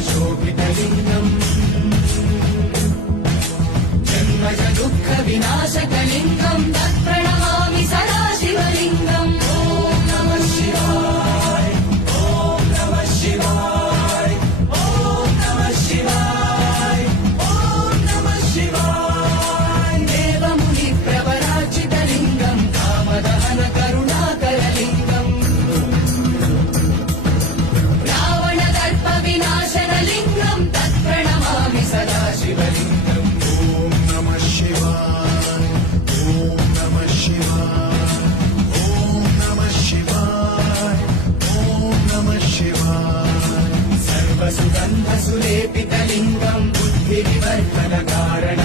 शोभितलिङ्गम् जन्मज दुःख विनाशकलिङ्गम् तत्प्रणमामि सदा शिवलिङ्गम् ॐ नमः शिवाय ॐ नमः शिवाय ॐ नमः शिवाय ॐ नमः शिवाय देवमुनि प्रवराचितलिङ्गम् कामदहन करुणाकरलिङ्गम् रावणदर्प विनाशनलिङ्गम् तत्प्रणमामि सदा शिवलिङ्गम् ॐ नमः शिवाय ॐ नमः शिवाय ॐ नमः शिवाय ॐ नमः शिवाय सर्वसुगन्धसुलेपितलिङ्गम् बुद्धिविवर्धनकारणम्